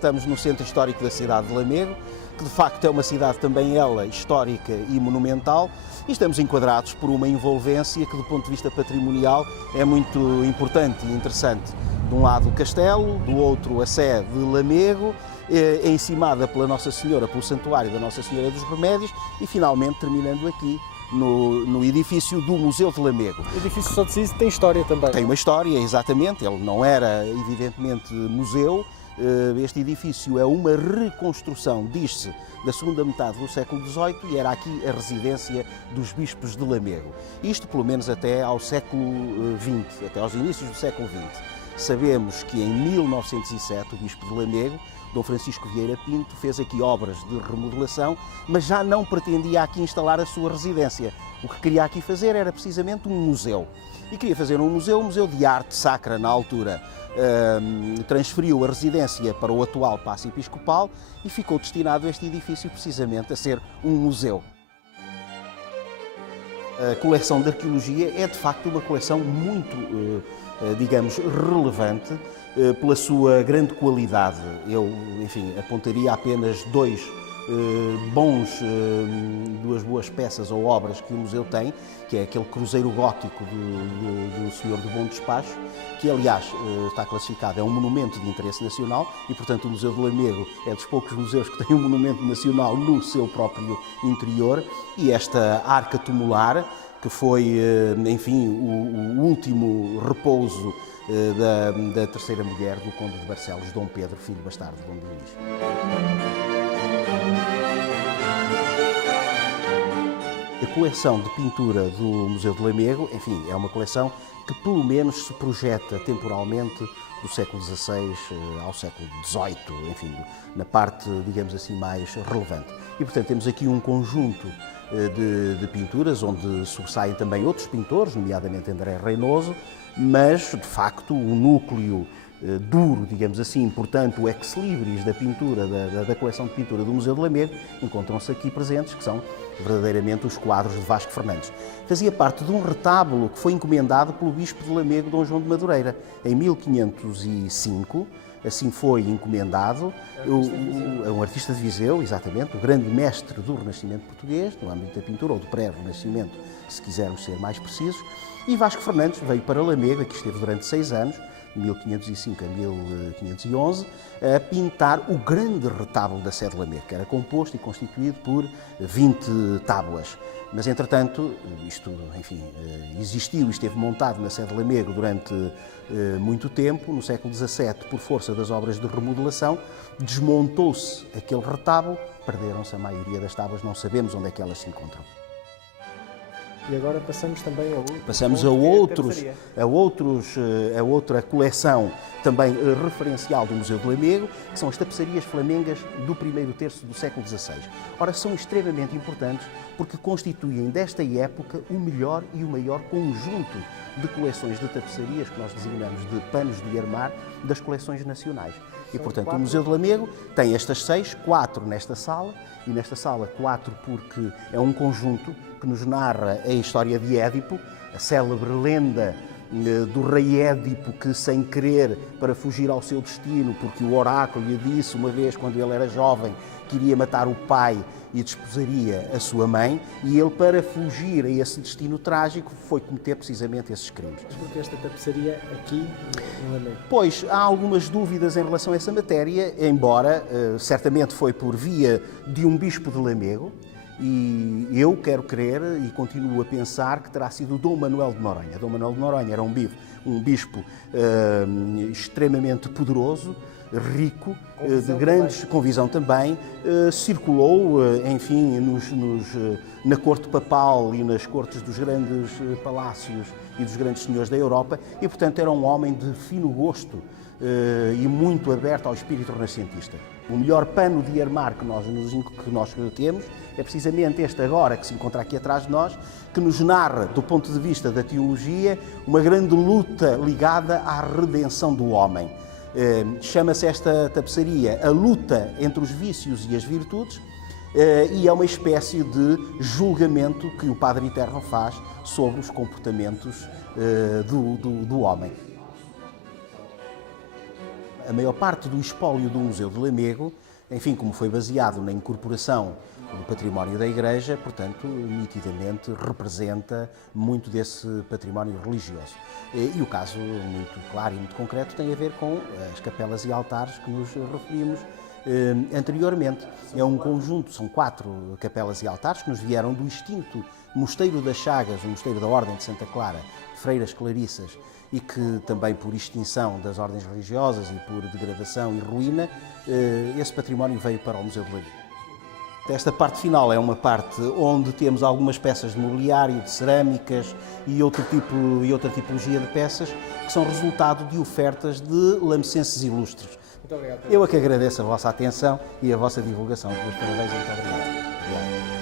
Estamos no centro histórico da cidade de Lamego, que de facto é uma cidade também ela histórica e monumental, e estamos enquadrados por uma envolvência que do ponto de vista patrimonial é muito importante e interessante. De um lado o castelo, do outro a Sé de Lamego, encimada pela Nossa Senhora, pelo santuário da Nossa Senhora dos Remédios, e finalmente terminando aqui no edifício do Museu de Lamego. O edifício só de si tem história também. Tem uma história, exatamente, ele não era evidentemente museu. Este edifício é uma reconstrução, diz-se, da segunda metade do século XVIII e era aqui a residência dos bispos de Lamego. Isto pelo menos até ao século XX, até aos inícios do século XX. Sabemos que em 1907 o bispo de Lamego, Dom Francisco Vieira Pinto, fez aqui obras de remodelação, mas já não pretendia aqui instalar a sua residência. O que queria aqui fazer era precisamente um museu. E queria fazer um museu de arte sacra na altura. Transferiu a residência para o atual Paço Episcopal e ficou destinado este edifício precisamente a ser um museu. A coleção de arqueologia é de facto uma coleção muito, digamos, relevante pela sua grande qualidade. Eu, enfim, apontaria apenas duas boas peças ou obras que o museu tem, que é aquele cruzeiro gótico do Senhor do Bom Despacho, que aliás está classificado, é um monumento de interesse nacional e portanto o Museu de Lamego é dos poucos museus que tem um monumento nacional no seu próprio interior, e esta arca tumular, que foi, enfim, o último repouso da terceira mulher do Conde de Barcelos, Dom Pedro, filho bastardo de Dom Dinis. A coleção de pintura do Museu de Lamego, enfim, é uma coleção que pelo menos se projeta temporalmente do século XVI ao século XVIII, enfim, na parte, digamos assim, mais relevante. E, portanto, temos aqui um conjunto de pinturas, onde sobressaem também outros pintores, nomeadamente André Reynoso, mas, de facto, o núcleo duro, digamos assim, portanto, o ex-libris da pintura, da coleção de pintura do Museu de Lamego, encontram-se aqui presentes, que são verdadeiramente os quadros de Vasco Fernandes. Fazia parte de um retábulo que foi encomendado pelo bispo de Lamego, Dom João de Madureira, em 1505, assim foi encomendado. É um artista de Viseu, exatamente, o grande mestre do Renascimento português, no âmbito da pintura, ou do pré-Renascimento, se quisermos ser mais precisos, e Vasco Fernandes veio para Lamego, aqui esteve durante 6 anos, de 1505 a 1511, a pintar o grande retábulo da Sé de Lamego, que era composto e constituído por 20 tábuas. Mas, entretanto, isto, enfim, existiu e esteve montado na Sé de Lamego durante muito tempo. No século XVII, por força das obras de remodelação, desmontou-se aquele retábulo, perderam-se a maioria das tábuas, não sabemos onde é que elas se encontram. E agora passamos também a outra coleção também referencial do Museu de Lamego, que são as tapeçarias flamengas do primeiro terço do século XVI. Ora, são extremamente importantes porque constituem desta época o melhor e o maior conjunto de coleções de tapeçarias, que nós designamos de panos de armar, das coleções nacionais. E, portanto, o Museu de Lamego tem estas 6, 4 nesta sala, e nesta sala 4 porque é um conjunto que nos narra a história de Édipo, a célebre lenda do rei Édipo que, sem querer, para fugir ao seu destino, porque o oráculo lhe disse uma vez, quando ele era jovem, que iria matar o pai e desposaria a sua mãe, e ele, para fugir a esse destino trágico, foi cometer precisamente esses crimes. Mas porquê esta tapeçaria aqui em Lamego? Pois, há algumas dúvidas em relação a essa matéria, embora certamente foi por via de um bispo de Lamego, e eu quero crer e continuo a pensar que terá sido Dom Manuel de Noronha. Dom Manuel de Noronha era um bispo extremamente poderoso, rico, com visão também, circulou, enfim, na corte papal e nas cortes dos grandes palácios e dos grandes senhores da Europa, e, portanto, era um homem de fino gosto e muito aberto ao espírito renascentista. O melhor pano de armar que nós temos é precisamente este agora, que se encontra aqui atrás de nós, que nos narra, do ponto de vista da teologia, uma grande luta ligada à redenção do homem. Chama-se esta tapeçaria a luta entre os vícios e as virtudes, e é uma espécie de julgamento que o Padre Eterno faz sobre os comportamentos do homem. A maior parte do espólio do Museu de Lamego, enfim, como foi baseado na incorporação do património da Igreja, portanto, nitidamente representa muito desse património religioso. E o caso muito claro e muito concreto tem a ver com as capelas e altares que nos referimos anteriormente. É um conjunto, são 4 capelas e altares que nos vieram do extinto Mosteiro das Chagas, o Mosteiro da Ordem de Santa Clara, Freiras Clarissas, e que também por extinção das ordens religiosas e por degradação e ruína, esse património veio para o Museu de Lamego. Esta parte final é uma parte onde temos algumas peças de mobiliário, de cerâmicas e outra tipologia de peças que são resultado de ofertas de lamecenses ilustres. Muito obrigado. Eu é que agradeço a vossa atenção e a vossa divulgação. Meus parabéns e muito obrigado.